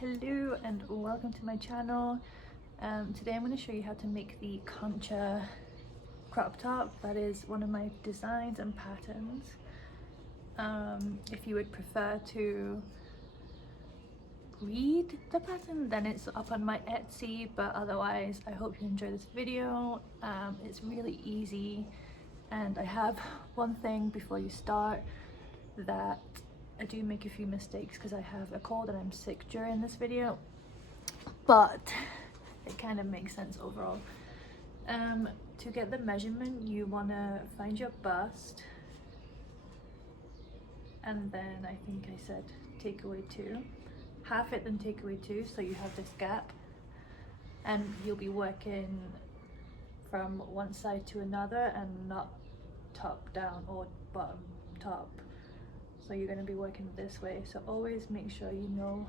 Hello and welcome to my channel. Today I'm going to show you how to make the concha crop top. That is one of my designs and patterns. If you would prefer to read the pattern, then it's up on my Etsy, but otherwise I hope you enjoy this video. It's really easy, and I have one thing before you start, that I do make a few mistakes because I have a cold and I'm sick during this video, but it kind of makes sense overall. To get the measurement, you want to find your bust, and then I think I said take away 2, half it then take away 2, so you have this gap, and you'll be working from one side to another and not top down or bottom top. So you're going to be working this way, so always make sure you know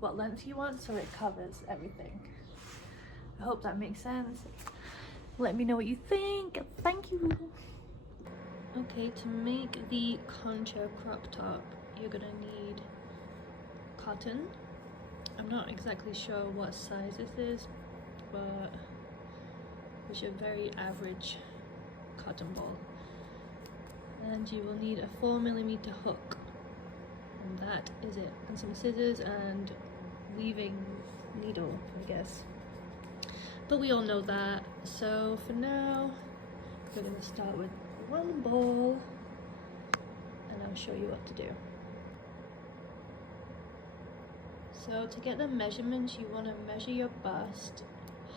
what length you want so it covers everything. I hope that makes sense. Let me know what you think. Thank you. Okay, to make the concha crop top, you're going to need cotton. I'm not exactly sure what size this is, but it's a very average cotton ball. And you will need a 4mm hook, and that is it, and some scissors and weaving needle, I guess, but we all know that. So for now we're going to start with one ball, and I'll show you what to do. So to get the measurements, you want to measure your bust,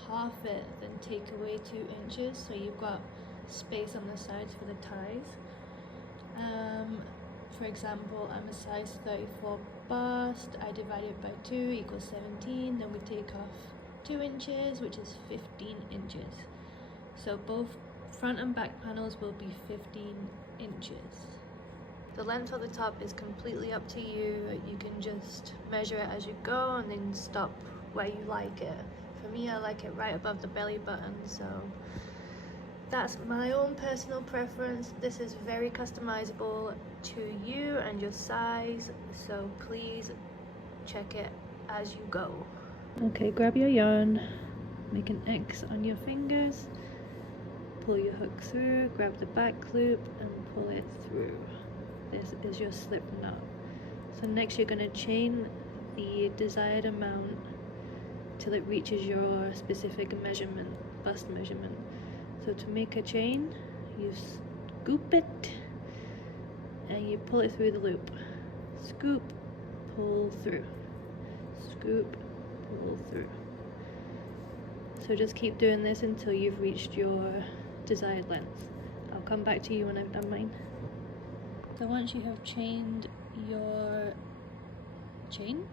half it, then take away 2 inches so you've got space on the sides for the ties. For example, I'm a size 34 bust, I divide it by 2 equals 17, then we take off 2 inches, which is 15 inches. So both front and back panels will be 15 inches. The length of the top is completely up to you. You can just measure it as you go and then stop where you like it. For me, I like it right above the belly button, so that's my own personal preference. This is very customizable to you and your size, so please check it as you go. Okay, grab your yarn, make an X on your fingers, pull your hook through, grab the back loop and pull it through. This is your slip knot. So next you're going to chain the desired amount till it reaches your specific measurement, bust measurement. So to make a chain, you scoop it and you pull it through the loop. Scoop, pull through. Scoop, pull through. So just keep doing this until you've reached your desired length. I'll come back to you when I've done mine. So once you have chained your chain,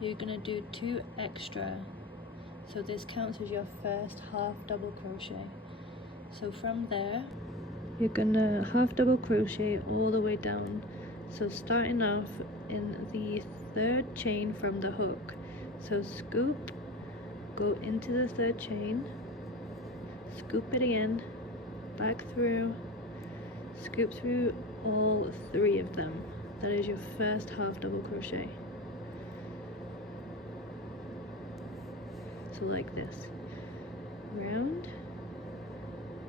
you're going to do 2 extra. So this counts as your first half double crochet. So from there, you're gonna half double crochet all the way down. So starting off in the 3rd chain from the hook. So scoop, go into the 3rd chain, scoop it again, back through, scoop through all 3 of them. That is your first half double crochet. So like this, round,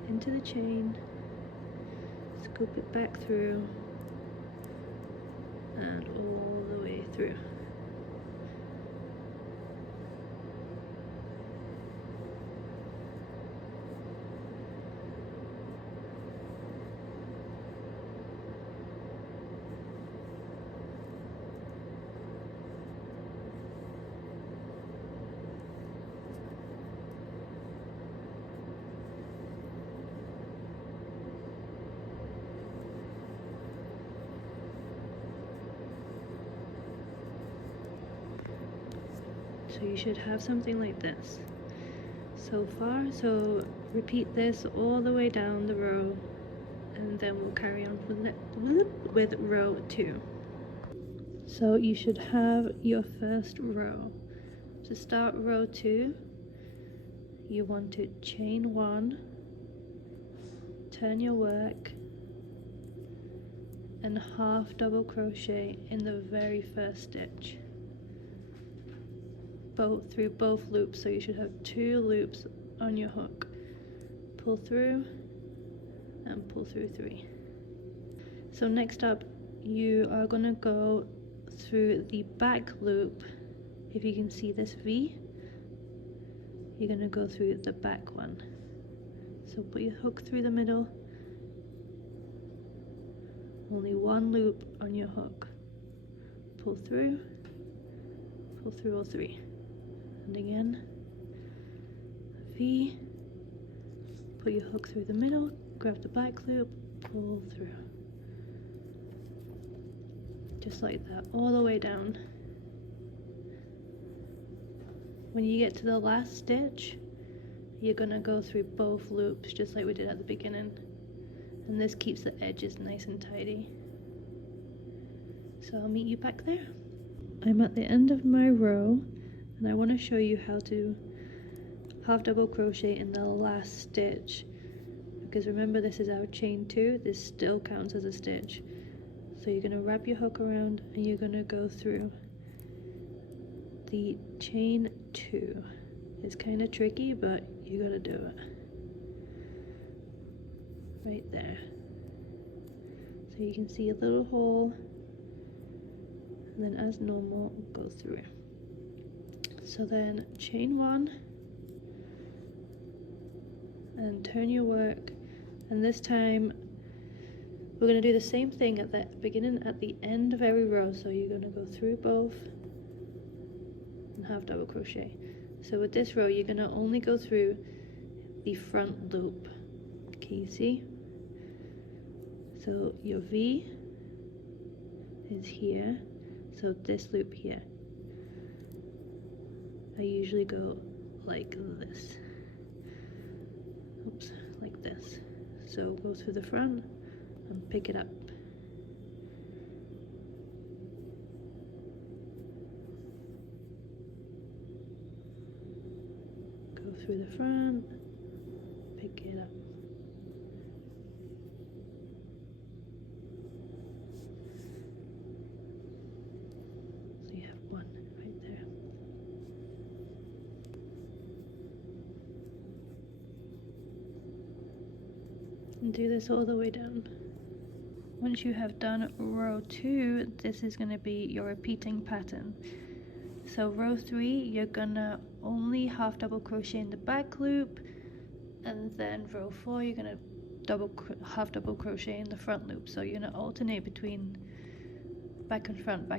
into the chain, scoop it back through, and all the way through. So you should have something like this so far. So repeat this all the way down the row, and then we'll carry on with row 2. So you should have your first row. To start row 2, you want to chain 1, turn your work, and half double crochet in the very first stitch. through both loops, so you should have 2 loops on your hook. Pull through and pull through 3. So next up, you are going to go through the back loop. If you can see this V, you're going to go through the back one. So put your hook through the middle, only 1 loop on your hook. Pull through all 3, and again, V, put your hook through the middle, grab the back loop, pull through. Just like that, all the way down. When you get to the last stitch, you're gonna go through both loops, just like we did at the beginning. And this keeps the edges nice and tidy. So I'll meet you back there. I'm at the end of my row, and I want to show you how to half double crochet in the last stitch, because remember, this is our chain 2, this still counts as a stitch. So you're going to wrap your hook around and you're going to go through the chain 2. It's kind of tricky, but you got to do it. Right there. So you can see a little hole, and then as normal, go through. So then chain 1 and turn your work, and this time we're going to do the same thing at the beginning, at the end of every row. So you're going to go through both and half double crochet. So with this row, you're going to only go through the front loop. Can you see? So your V is here, so this loop here. I usually go like this. Oops, like this. So go through the front and pick it up. Go through the front, pick it up. So you have 1 right there. And do this all the way down. Once you have done row 2, this is going to be your repeating pattern. So row 3, you're gonna only half double crochet in the back loop, and then row 4, you're gonna half double crochet in the front loop. So you're gonna alternate between back and front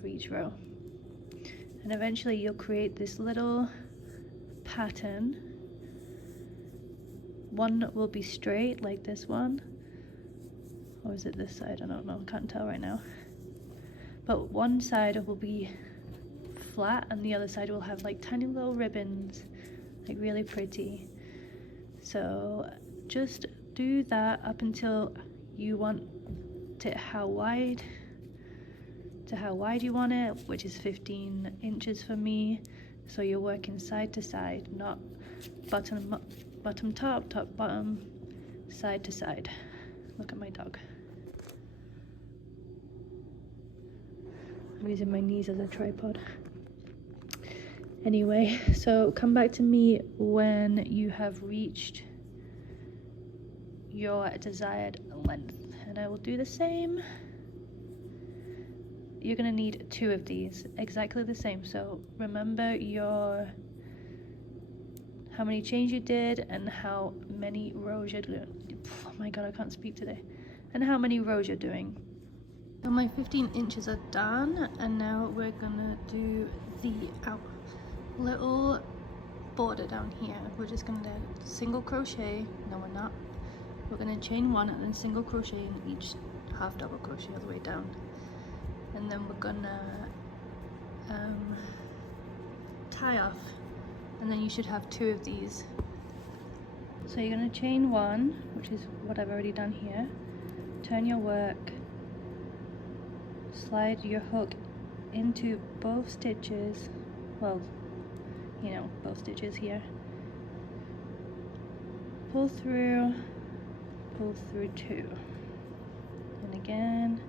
for each row. And eventually you'll create this little pattern. One will be straight like this one, or is it this side? I don't know, I can't tell right now. But one side will be flat and the other side will have like tiny little ribbons, like really pretty. So just do that up until you want it how wide you want it, which is 15 inches for me. So you're working side to side, not bottom top, top bottom, side to side. Look at my dog. I'm using my knees as a tripod. Anyway, so come back to me when you have reached your desired length, and I will do the same. You're going to need 2 of these, exactly the same. So remember your how many chains you did and how many rows you're doing. Oh my god, I can't speak today. And how many rows you're doing. So my 15 inches are done, and now we're gonna do the little border down here. We're just gonna single crochet. No, we're not. We're gonna chain 1 and then single crochet in each half double crochet all the way down, and then we're gonna tie off, and then you should have 2 of these. So you're gonna chain 1, which is what I've already done here. Turn your work, slide your hook into both stitches, well, you know, both stitches here. Pull through 2, and again,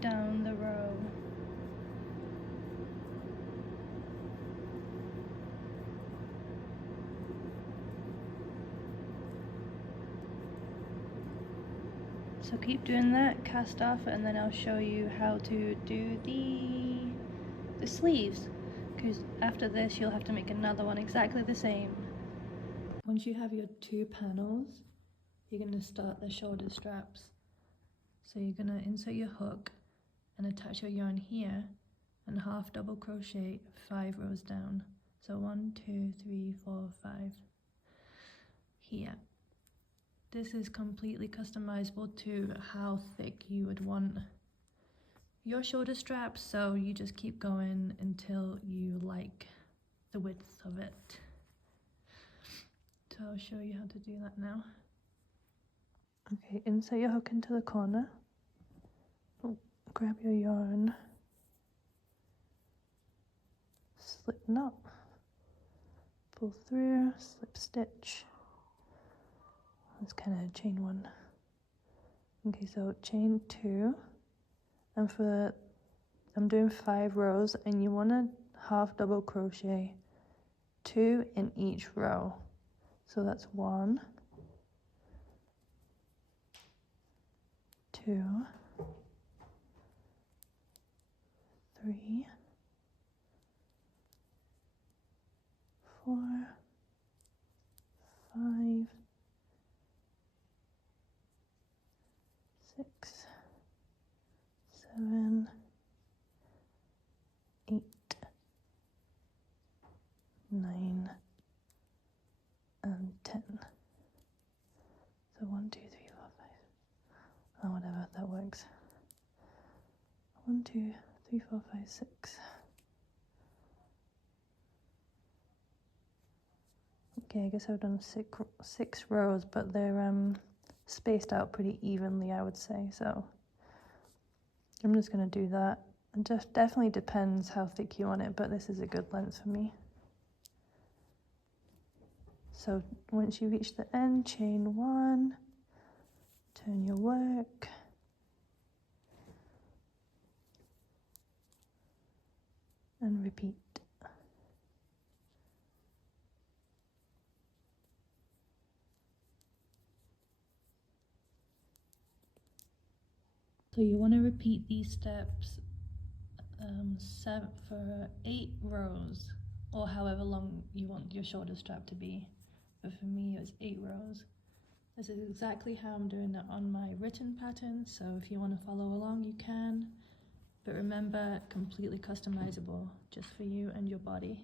down the row. So keep doing that, cast off, and then I'll show you how to do the sleeves, because after this you'll have to make another one exactly the same. Once you have your 2 panels, you're going to start the shoulder straps. So you're going to insert your hook and attach your yarn here and half double crochet 5 rows down. So 1, 2, 3, 4, 5 here. This is completely customizable to how thick you would want your shoulder straps, so you just keep going until you like the width of it. So I'll show you how to do that now. Okay, insert your hook into the corner. Grab your yarn, slip knot, pull through, slip stitch. It's kind of chain 1. Okay, so chain 2, and I'm doing 5 rows, and you want to half double crochet 2 in each row. So that's 1, 2, 3, 4, 5, 6, 7, 8, 9, and 10. So 1, 2, 3, 4, 5. Oh, whatever, that works. 1, 2, 3, 4, 5, 6. Okay, I guess I've done six rows, but they're spaced out pretty evenly, I would say. So I'm just going to do that. It just definitely depends how thick you want it, but this is a good length for me. So once you reach the end, chain 1, turn your work, and repeat. So you want to repeat these steps for 8 rows, or however long you want your shoulder strap to be. But for me, it was 8 rows. This is exactly how I'm doing it on my written pattern, so if you want to follow along, you can. But remember, completely customizable, just for you and your body.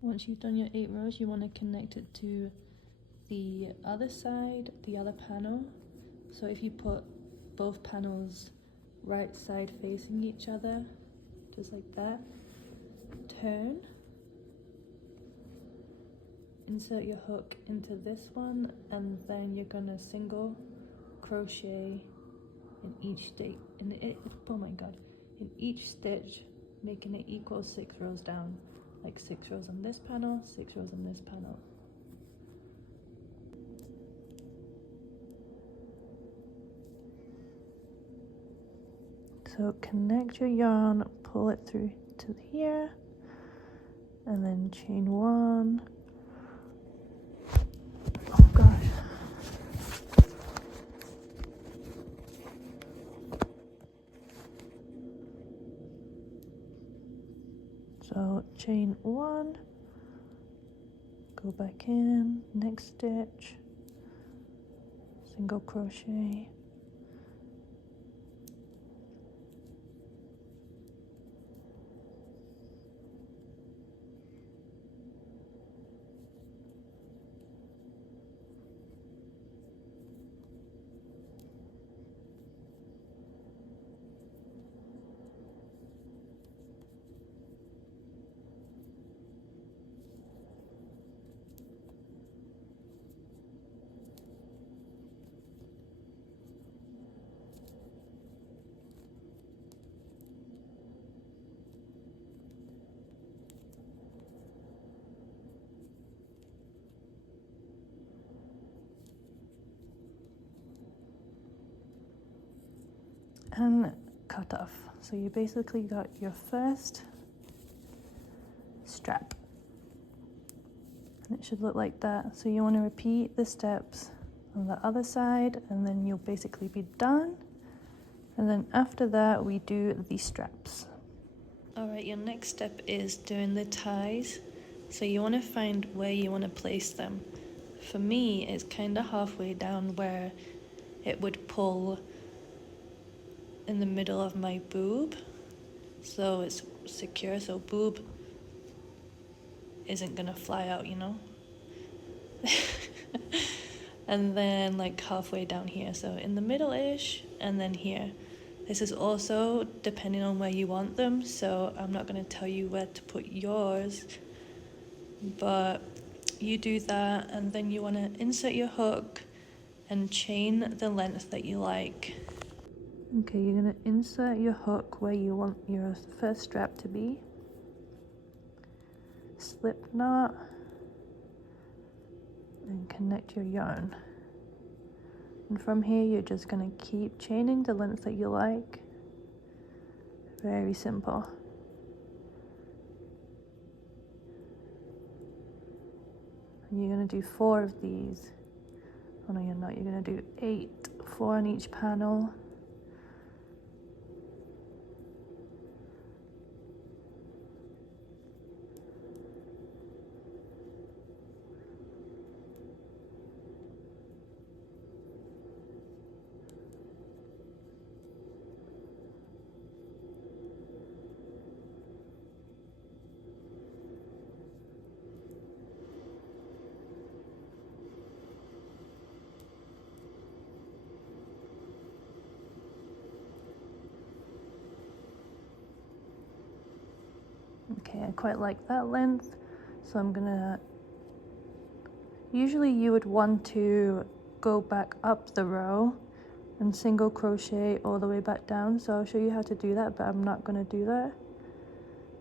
Once you've done your 8 rows, you want to connect it to the other side, the other panel. So if you put both panels right side facing each other, just like that, turn, insert your hook into this one, and then you're gonna single crochet in each stitch, oh my god, in each stitch, making it equal 6 rows down, like 6 rows on this panel, 6 rows on this panel. So connect your yarn, pull it through to here, and then chain 1. Oh gosh. So chain 1, go back in, next stitch, single crochet, and cut off. So you basically got your first strap. And it should look like that. So you want to repeat the steps on the other side, and then you'll basically be done. And then after that, we do the straps. All right, your next step is doing the ties. So you want to find where you want to place them. For me, it's kind of halfway down where it would pull in the middle of my boob. So it's secure, so boob isn't gonna fly out, you know? And then like halfway down here, so in the middle-ish, and then here. This is also depending on where you want them, so I'm not gonna tell you where to put yours, but you do that, and then you wanna insert your hook and chain the length that you like. Okay, you're gonna insert your hook where you want your first strap to be. Slip knot and connect your yarn. And from here, you're just gonna keep chaining the length that you like. Very simple. And you're gonna do 4 of these. Oh no, you're not. You're gonna do 8, 4 on each panel. Okay, I quite like that length, so I'm gonna, usually you would want to go back up the row and single crochet all the way back down, so I'll show you how to do that, but I'm not gonna do that.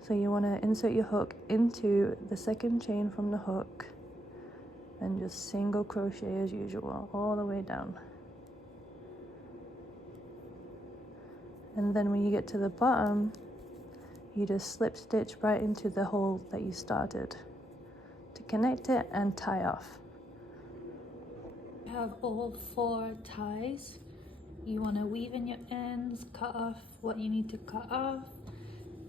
So you wanna insert your hook into the second chain from the hook and just single crochet as usual, all the way down. And then when you get to the bottom, you just slip stitch right into the hole that you started to connect it and tie off. You have all 4 ties. You want to weave in your ends, cut off what you need to cut off,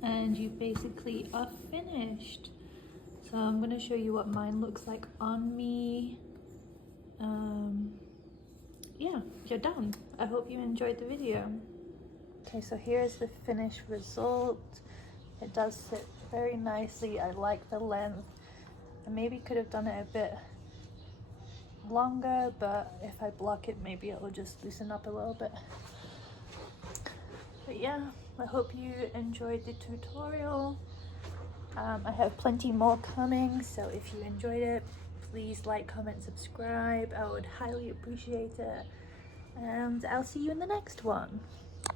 and you basically are finished. So I'm going to show you what mine looks like on me. Yeah, you're done. I hope you enjoyed the video. Okay, so here's the finished result. It does sit very nicely. I like the length. I maybe could have done it a bit longer, but if I block it, maybe it will just loosen up a little bit. But yeah, I hope you enjoyed the tutorial. I have plenty more coming, so if you enjoyed it, please like, comment, subscribe. I would highly appreciate it. And I'll see you in the next one.